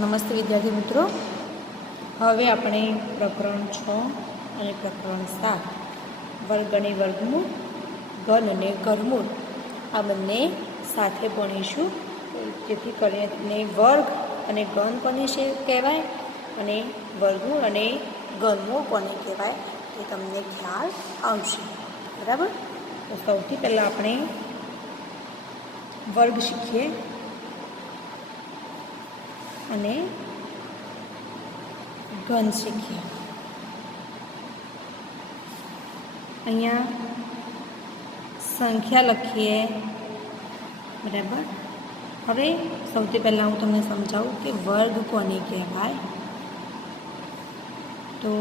નમસ્તે વિદ્યાર્થી મિત્રો, હવે આપણે પ્રકરણ 6 અને પ્રકરણ 7 વર્ગ અને વર્ગમૂળ, ઘન અને ઘરમૂળ આ બંને સાથે ભણીશું, જેથી કરીને વર્ગ અને ઘન કોને કહેવાય અને વર્ગમૂળ અને ઘનમૂળ કોને કહેવાય એ તમને ખ્યાલ આવશે. બરાબર. તો સૌથી પહેલાં આપણે વર્ગ શીખીએ અને ઘન શીખીએ. અહીંયા સંખ્યા લખીએ. બરાબર. હવે સૌથી પહેલાં હું તમને સમજાવું કે વર્ગ કોને કહેવાય. તો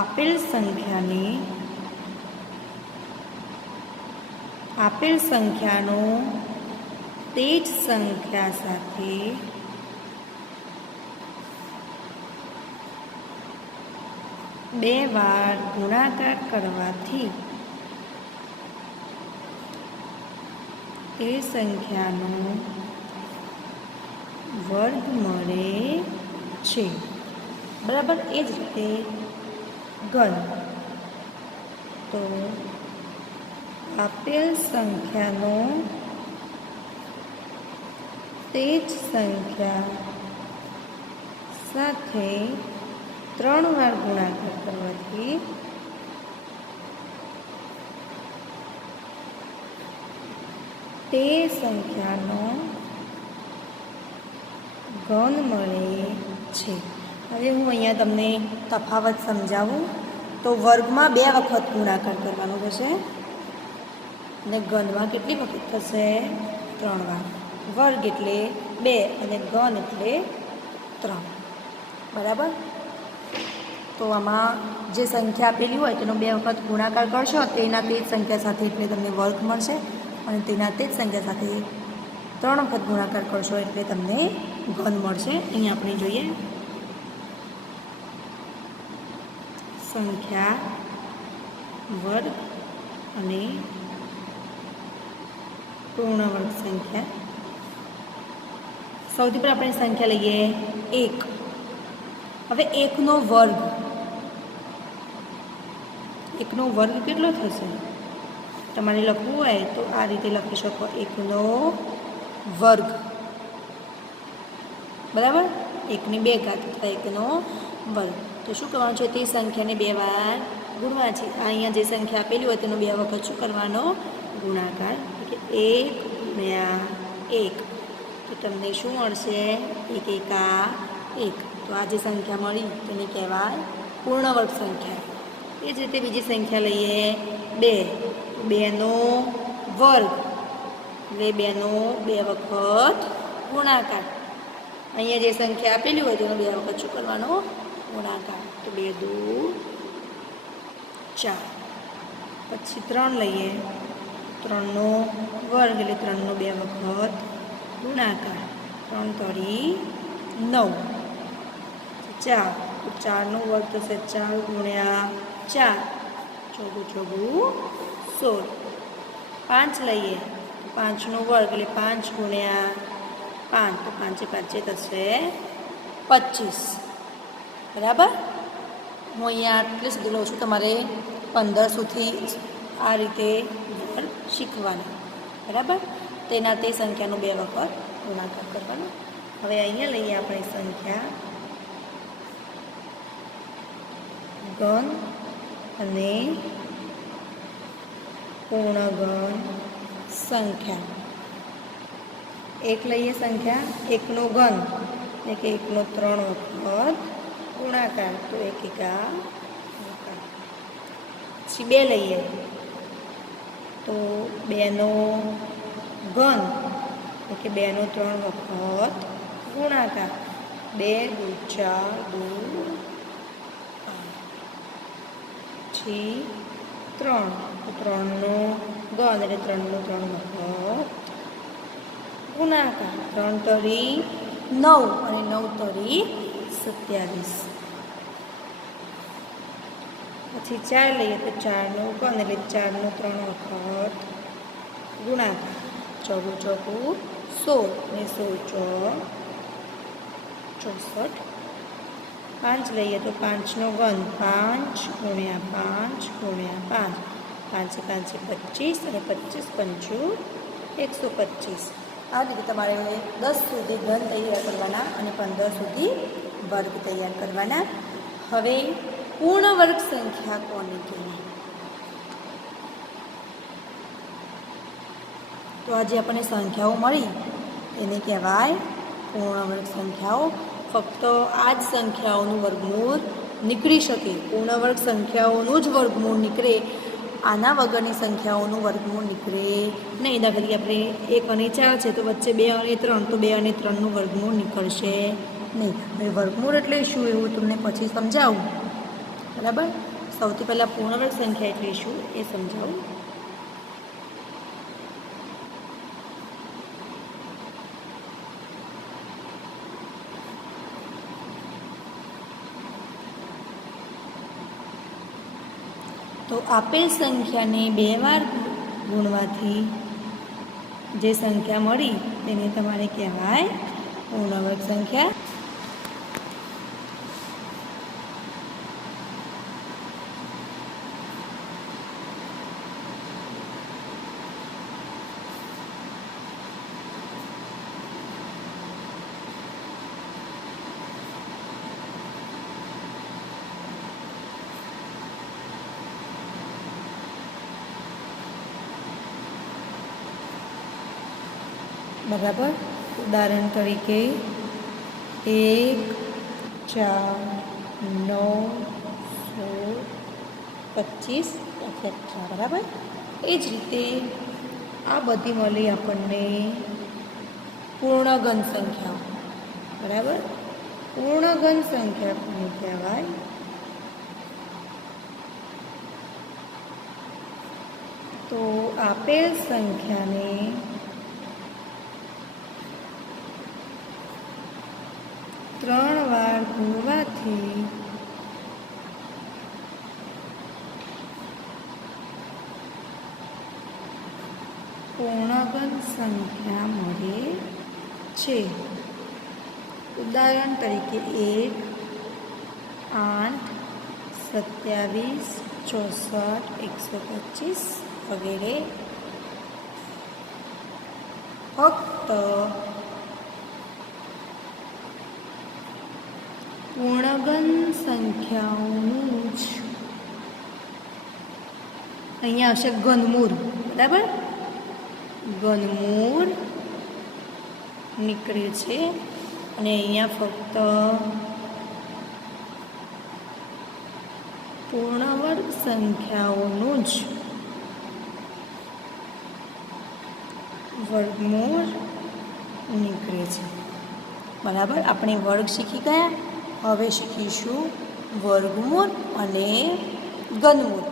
આપેલ સંખ્યાનો તે જ સંખ્યા સાથે બે વાર ગુણાકાર કરવાથી એ સંખ્યાનો વર્ગ મળે છે. બરાબર. એ જ રીતે ઘન. તો આપેલ સંખ્યાનો તે જ સંખ્યા સાથે 3 વાર ગુણાકાર કરવાથી તે સંખ્યાનો ઘન મળે છે. હવે હું અહીંયા તમને તફાવત સમજાવું. તો વર્ગમાં 2 વખત ગુણાકાર કરવાનો થશે અને ઘનમાં કેટલી વખત થશે? 3 વાર. વર્ગ એટલે 2 અને ઘન એટલે 3. બરાબર. તો આમાં જે સંખ્યા આપેલી હોય તેનો 2 વખત ગુણાકાર કરશો તેના તે જ સંખ્યા સાથે એટલે તમને વર્ગ મળશે, અને તેના તે જ સંખ્યા સાથે 3 વખત ગુણાકાર કરશો એટલે તમને ઘન મળશે. અહીંયા આપણે જોઈએ સંખ્યા, વર્ગ અને પૂર્ણ વર્ગ સંખ્યા. સૌથી પહેલાં આપણે સંખ્યા લઈએ 1. હવે 1નો વર્ગ, 1નો વર્ગ કેટલો થશે? તમારે લખવું હોય તો આ રીતે લખી શકો, 1નો વર્ગ. બરાબર. 1 ની 2 ઘાત અથવા 1નો વર્ગ. તો શું કરવાનું છે? તે સંખ્યાને 2 વાર ગુણવા છે. અહીંયા જે સંખ્યા આપેલી હોય તેનો 2 વખત શું કરવાનો? ગુણાકાર. એટલે 1 ગુણ્યા 1. તો તમને શું મળશે? 1 એકા 1. તો આ જે સંખ્યા મળી તેને કહેવાય પૂર્ણ વર્ગ સંખ્યા. એ જ રીતે બીજી સંખ્યા લઈએ 2. 2નો વર્ગ એટલે 2નો 2 વખત ગુણાકાર. અહીંયા જે સંખ્યા આપેલી હોય તેનો 2 વખત શું કરવાનો? ગુણાકાર. તો 2 દુ 4. પછી 3 લઈએ. 3નો વર્ગ એટલે 3નો 2 વખત ગુણાકાર. 3 તરી 9. 4. તો 4નો વર્ગ થશે 4 ગુણ્યા 4. 4 ચોગું 16. 5 લઈએ. 5નો વર્ગ એટલે 5 ગુણ્યા 5. તો 5 5 થશે 25. બરાબર. હું અહીંયા આટલે સુધી લઉં છું. તમારે 15 સુધી આ રીતે વર્ગ શીખવાના. બરાબર. તેના તે સંખ્યાનો 2 વખત ગુણાકાર કરવાનો. હવે અહીંયા લઈએ આપણે સંખ્યા, ઘન અને પૂર્ણ ઘન સંખ્યા. 1 લઈએ સંખ્યા, 1નો ઘન એટલે કે 1નો 3 વખત ગુણાકાર. તો 1 એકા 2. પછી 2 લઈએ. તો 2નો ઘન એટલે કે 2નો 3 વખત ગુણાકાર. 2 દુ 4 દુ 5. પછી 3. તો 3નો ઘન એટલે 3નો 3 વખત ગુણાકાર. 3 તરી 9 અને 9 તરી 27. પછી 4 લઈએ. તો 4નો ઘન એટલે 4નો 3 વખત ગુણાકાર. 4 ચોકું 16 અને 16 ચોક 64. 5 લઈએ તો 5નો ઘન 5 ગુણ્યા 5 ગુણ્યા 5. 5 5 25 અને 25 પંચું 125. આ રીતે તમારે 10 સુધી ઘન તૈયાર કરવાના અને 15 સુધી વર્ગ તૈયાર કરવાના. હવે પૂર્ણ વર્ગ સંખ્યા કોને કહેવાય? તો આજે આપણને સંખ્યાઓ મળી એને કહેવાય પૂર્ણ વર્ગ સંખ્યાઓ. ફક્ત આ જ સંખ્યાઓનું વર્ગમૂળ નીકળી શકે. પૂર્ણ વર્ગ સંખ્યાઓનું જ વર્ગમૂળ નીકળે, આના વગરની સંખ્યાઓનું વર્ગમૂળ નીકળે નહીં. દાખલા તરીકે આપણે 1 અને 4 છે તો વચ્ચે 2 અને 3, તો 2 અને 3નું વર્ગમૂળ નીકળશે નહીં. હવે વર્ગમૂળ એટલે શું એવું તમને પછી સમજાવું, બરાબર? સૌથી પહેલાં પૂર્ણ વર્ગ સંખ્યા એટલે શું એ સમજાવું. તો આપેલ સંખ્યાને 2 વાર ગુણવાથી જે સંખ્યા મળી તેને તમારે કહેવાય પૂર્ણ વર્ગ સંખ્યા. બરાબર. ઉદાહરણ તરીકે 1 4 9 16 25 18. બરાબર. એ જ રીતે આ બધી મળી આપણને પૂર્ણઘન સંખ્યાઓ. બરાબર. પૂર્ણઘન સંખ્યા કોને કહેવાય? તો આપેલ સંખ્યાને ત્રણ વાર ગુણવાથી પૂર્ણઘન સંખ્યા મળે છે. ઉદાહરણ તરીકે 1 8 27 64 125 વગેરે. ફક્ત પૂર્ણઘન સંખ્યાઓનું જ અહીંયા આવશે ઘનમૂળ. બરાબર. ઘનમૂળ નીકળે છે અને અહીંયા ફક્ત પૂર્ણ વર્ગ સંખ્યાઓનું જ વર્ગમૂળ નીકળે છે. બરાબર. આપણે વર્ગ શીખી ગયા. હવે શીખીશું વર્ગમૂળ અને ઘનમૂળ.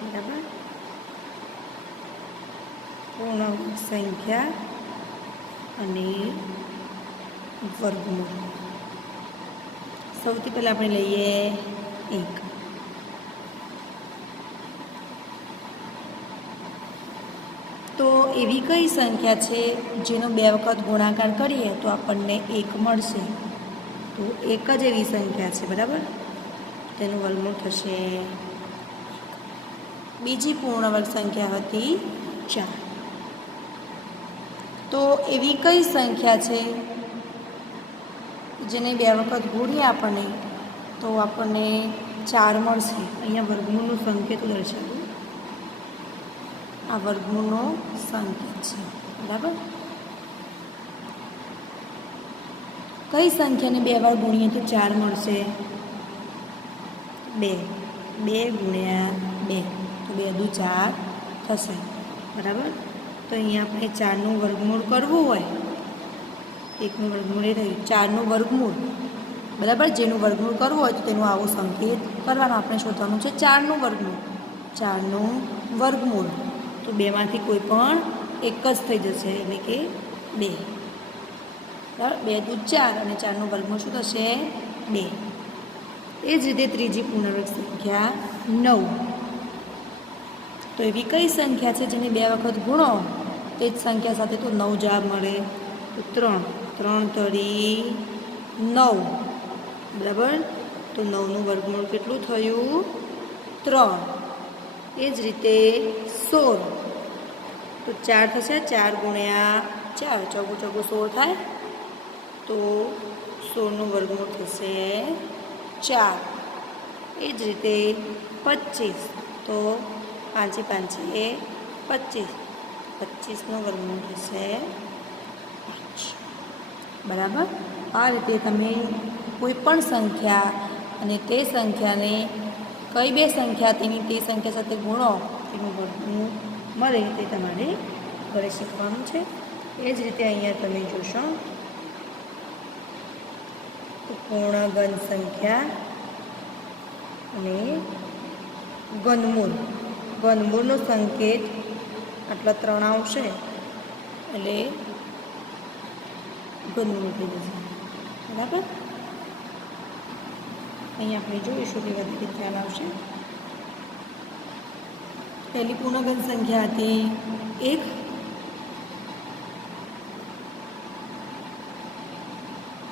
બરાબર. પૂર્ણ સંખ્યા અને વર્ગમૂળ. સૌથી પહેલાં આપણે લઈએ 1. તો એવી કઈ સંખ્યા છે જેનો 2 વખત ગુણાકાર કરીએ તો આપણને 1 મળશે? તો એક જ એવી સંખ્યા છે. બરાબર. તેનું વર્ગમૂળ થશે. બીજી પૂર્ણ વર્ગ સંખ્યા હતી 4. તો એવી કઈ સંખ્યા છે જેને 2 વખત ગુણીએ આપણને તો આપણને 4 મળશે? અહીંયા વર્ગમૂળનો સંકેત દર્શાવું. આ વર્ગમૂળનો સંકેત છે. બરાબર. કઈ સંખ્યાને 2 વાર ગુણીએ તો 4 મળશે? 2. 2 ગુણ્યા 2 તો 2 દુ 4 થશે. બરાબર. તો અહીંયા આપણે 4નું વર્ગમૂળ કરવું હોય, 1નું વર્ગમૂળ એ થયું 4નું વર્ગમૂળ. બરાબર. જેનું વર્ગમૂળ કરવું હોય તો તેનું આવો સંકેત કરવાનો. આપણે શોધવાનું છે 4નું વર્ગમૂળ. 4નું વર્ગમૂળ તો 2માંથી કોઈ પણ એક જ થઈ જશે, એટલે કે 2. 2 દુ 4 અને 4નું વર્ગમૂળ શું થશે? 2. એ જ રીતે ત્રીજી પૂર્ણવર્ગ સંખ્યા 9. તો એવી કઈ સંખ્યા છે જેને 2 વખત ગુણો તે જ સંખ્યા સાથે તો 9 જવાબ મળે? તો 3. 3 તરી 9 બરાબર. તો 9નું વર્ગમૂળ કેટલું થયું? 3. એ જ રીતે 16 તો 4 થશે. 4 ગુણ્યા 4 ચોગું 16 થાય. તો 16નું વર્ગમૂળ થશે 4. એ જ રીતે 25 તો 5 5 એ 25. 25નું વર્ગમૂળ થશે 5. બરાબર. આ રીતે તમે કોઈ પણ સંખ્યા અને તે સંખ્યાને કઈ બે સંખ્યા તેની તે સંખ્યા સાથે ગુણો તેનું વર્ગમૂળ મળે તે તમારે ઘરે શીખવાનું છે. એ જ રીતે અહીંયા તમે જોશો પૂર્ણ ઘન સંખ્યા અને ઘનમૂળ. ઘનમૂળનો સંકેત આટલા 3 આવશે એટલે ઘનમૂળ થઈ જશે. બરાબર. અહીંયા આપણે જોઈશું કે વધારે ખ્યાલ આવશે. પહેલી પૂર્ણઘન સંખ્યા હતી 1.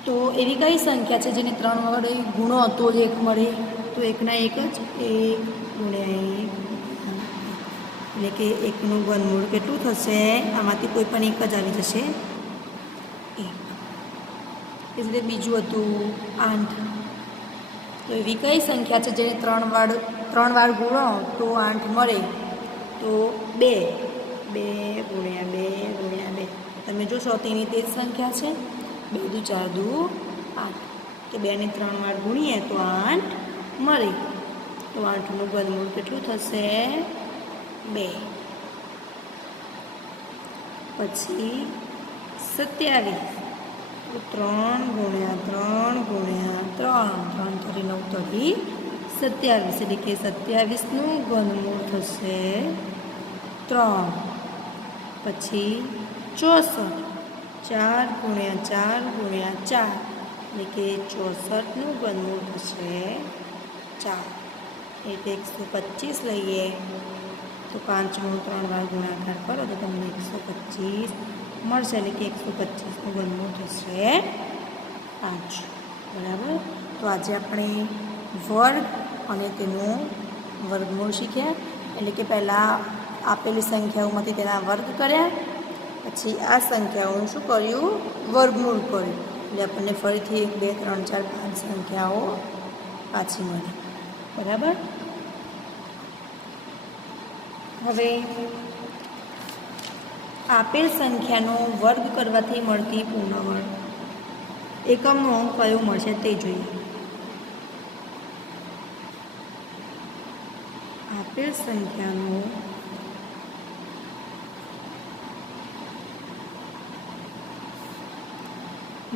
તો એવી કઈ સંખ્યા છે જેને 3 વડે ગુણો તો જ 1 મળે? તો 1ના 1 જ 1 ગુણ્યા 1 એટલે કે 1નું ઘનમૂળ કેટલું થશે? આમાંથી કોઈ પણ એક જ આવી જશે 1. એ રીતે બીજું હતું 8. તો એવી કઈ સંખ્યા છે જેને 3 વાર ગુણો તો 8 મળે? તો 2 2 ગુણ્યા 2 ગુણ્યા 2. તમે જોશો તેની તે જ સંખ્યા છે. 2 દુ 4 દુ 8. તો 2 ને 3 વાર ગુણીએ તો 8 મળે. તો 8નું ઘનમૂળ કેટલું થશે? 2. પછી 27. તો 3 ગુણ્યા 3 ગુણ્યા 3 3 તરી 9 તરી 27 એટલે કે 27નું ઘનમૂળ થશે 3. પછી 64. 4 ગુણ્યા 4 ગુણ્યા 4 એટલે કે 64નું ઘનમૂળ થશે 4. એટલે 125 લઈએ તો 5નું 3 વાર ગુણાકાર કરો તો તમને 125 મળશે. એટલે કે 125નું ઘનમૂળ થશે 5. બરાબર. તો આજે આપણે વર્ગ અને તેનું વર્ગમૂળ શીખ્યા. એટલે કે પહેલાં આપેલી સંખ્યાઓમાંથી તેના વર્ગ કર્યા, પછી આ સંખ્યાઓનું શું કર્યું? વર્ગમૂળ કર્યું. એટલે આપણને ફરીથી 1 2 3 4 5 સંખ્યાઓ પાછી મળી. બરાબર. હવે આપેલ સંખ્યાનો વર્ગ કરવાથી મળતી પૂર્ણવર્ગ એકમનો અંક કયો મળશે તે જોઈએ. આપેલ સંખ્યાનો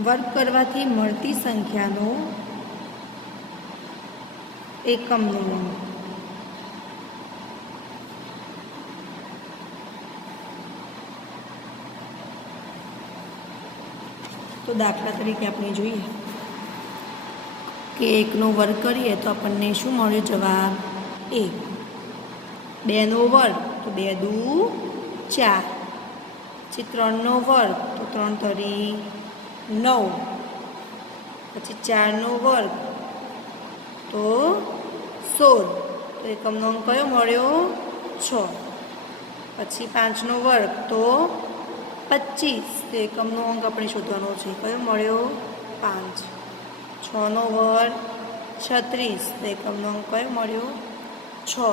વર્ગ કરવાથી મળતી સંખ્યાનો એકમનો અંક. તો દાખલા તરીકે આપણે જોઈએ કે 1નો વર્ગ કરીએ તો આપણને શું મળ્યો જવાબ? 1. 2નો વર્ગ તો 2 દુ 4. પછી 3નો વર્ગ તો 3 તરી 9. પછી 4નો વર્ગ તો 16. તો એકમનો અંક કયો મળ્યો? 6. પછી 5નો વર્ગ તો 25. તો એકમનો અંક આપણે શોધવાનો છે. કયો મળ્યો? 5. 6નો વર્ગ 36. તો એકમનો અંક કયો મળ્યો? 6.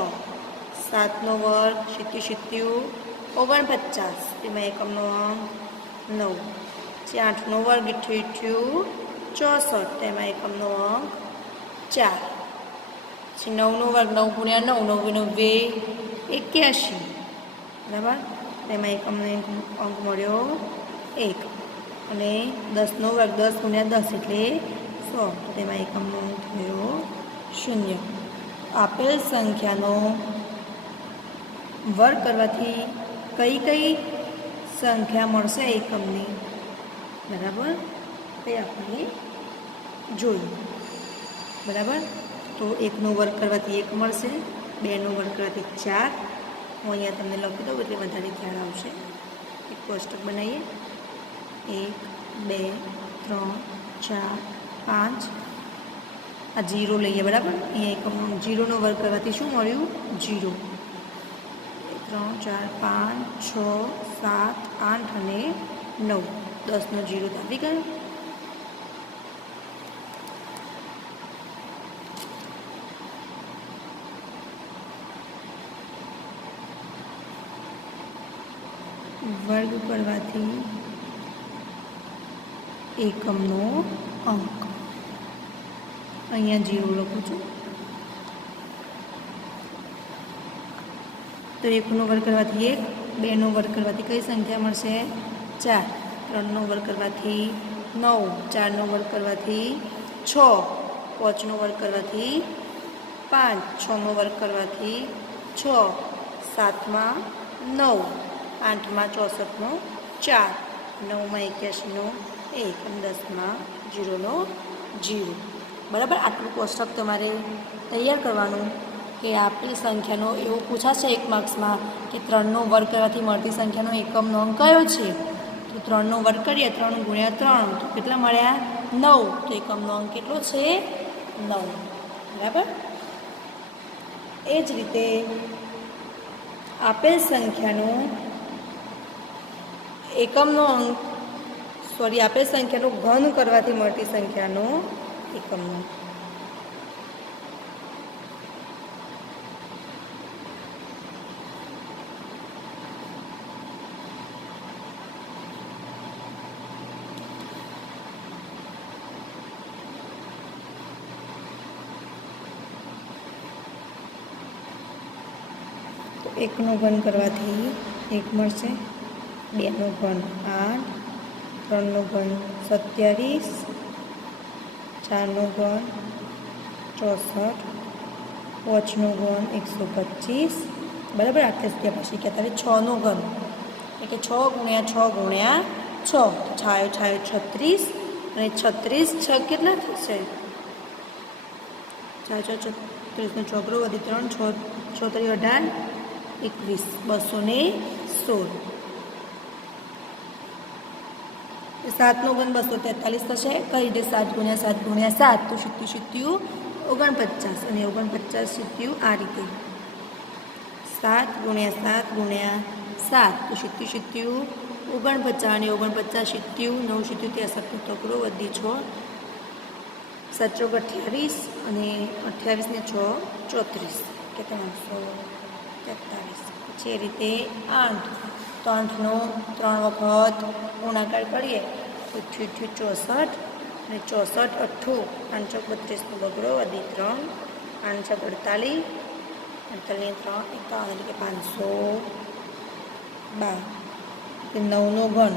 7નો વર્ગ 70 49. તેમાં એકમનો અંક 9. પછી 8નો વર્ગ 68 64. તેમાં એકમનો અંક 4. પછી 9નો વર્ગ 9 ગુણ્યા 9 9 81. બરાબર. તેમાં એકમનો અંક મળ્યો 1. અને 10નો વર્ગ 10 ગુણ્યા 10 એટલે 100. તેમાં એકમનો અંક થયો 0. આપેલ સંખ્યાનો વર્ગ કરવાથી કઈ કઈ સંખ્યા મળશે એકમની? બરાબર. તે આપણે જોયું. બરાબર. તો 1નો વર્ગ કરવાથી 1 મળશે. 2નો વર્ગ કરવાથી 4. હું અહીંયા તમને લખી દઉં એટલે વધારે ખ્યાલ આવશે. એક કોષ્ટક બનાવીએ. 1 2 3 4 5 આ 0 લઈએ બરાબર અહીંયા એકમનો 0નો વર્ગ કરવાથી શું મળ્યું 0 3 4 5 6 7 8 અને 9 10નો 0 તો આવી ગયો વર્ગ કરવાથી એકમનો અંક અહીંયા 0 લખું છું તો 1નો વર્ગ કરવાથી 1 2નો વર્ગ કરવાથી કઈ સંખ્યા મળશે 4 3નો વર્ગ કરવાથી 9 4નો વર્ગ કરવાથી 6 5નો વર્ગ કરવાથી 5 6નો વર્ગ કરવાથી 6 7માં 9 8માં 64નો 4 9માં 81નો 1 અને 10માં 0નો 0 બરાબર આટલું કોષ્ટક તમારે તૈયાર કરવાનું કે આપેલી સંખ્યાનો એવું પૂછાશે 1 માર્ક્સમાં કે 3નો વર્ગ કરવાથી મળતી સંખ્યાનો એકમનો અંક કયો છે તો 3નો વર્ગ કરીએ 3 ગુણ્યા 3 તો કેટલા મળ્યા 9 તો એકમનો અંક કેટલો છે 9 બરાબર એ જ રીતે આપેલ સંખ્યાનો એકમનો અંક આપેલ સંખ્યાનો ઘન કરવાથી મળતી સંખ્યાનો એકમનો તો 1નો ઘન કરવાથી 1 મળશે 2નો ઘન 8 3નો ઘન 27 4નો ઘન 64 5નો ઘન 125 બરાબર આટલે સુધી આપણે શીખ્યા ત્યારે 6નો ઘન એટલે કે 6 ગુણ્યા 6 ગુણ્યા 6 છાયો છાયો 36 અને 36 6 કેટલા થશે 4 4 36નો ચોકડો વધી 3 6 6 3 18 21 216 7નો ઘન 243 થશે કઈ રીતે 7 ગુણ્યા 7 ગુણ્યા 7 તો 70 49 અને 49 70 આ રીતે 7 ગુણ્યા 7 ગુણ્યા 7 તો 70 49 અને 49 70 9 70 63 ટોકરો વધી 6 7 28 અને 28 ને 6 34 કેટલા 343 પછી એ રીતે 8 તો 8નો 3 વખત ગુણાકાર કરીએ તો 64 અને 64 8 5 32નો બગડો વધી 3 5 48 48 3 51 એટલે કે 512 9નો ઘન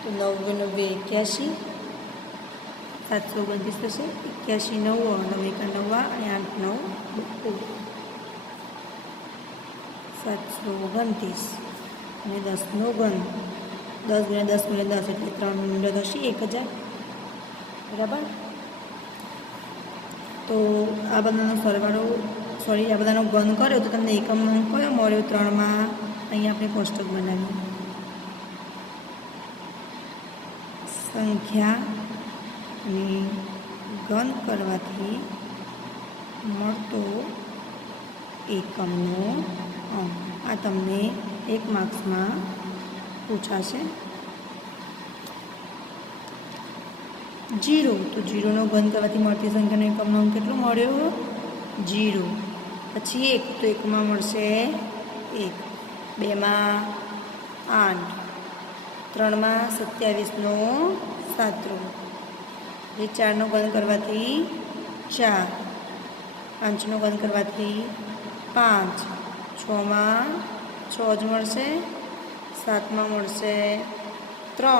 તો 9 ગુણ્યા 2 81 729 થશે 81 9 9 અને 8 9 729 અને 10નો ઘન 10 ગુણ્યા 10 ગુણ્યા 10 એટલે 3 ગુણ્યા 10 1000 બરાબર તો આ બધાનો સરવાળો આ બધાનો ઘન કર્યો તો તમને એકમનો અંક કયો મળ્યો 3માં અહીંયા આપણે કોષ્ટક બનાવીએ સંખ્યા અને ઘન કરવાથી મળતો એકમનો અંક આ તમને 1 માર્ક્સમાં પૂછાશે 0 તો 0નો ઘન કરવાથી મળતી સંખ્યાનો એકમનો અંક કેટલો મળ્યો 0 પછી 1 તો 1માં મળશે 1 2માં 8 3માં 27નો 7 એ 4નો ઘન કરવાથી 4 5નો ઘન કરવાથી 5 6માં 6 જ મળશે 7માં મળશે 3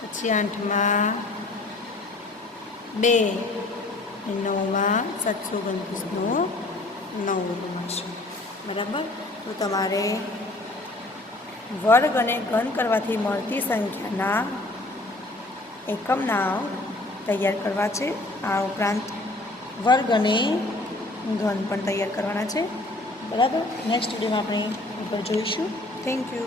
પછી 8માં 2 અને 9માં 729નો 9 મળશે બરાબર તો તમારે વર્ગ અને ઘન કરવાથી મળતી સંખ્યાના એકમના તૈયાર કરવા છે આ ઉપરાંત વર્ગ અને ઘન પણ તૈયાર કરવાના છે બરાબર નેક્સ્ટ વિડીયોમાં આપણે ઉપર જોઈશું થેન્ક યુ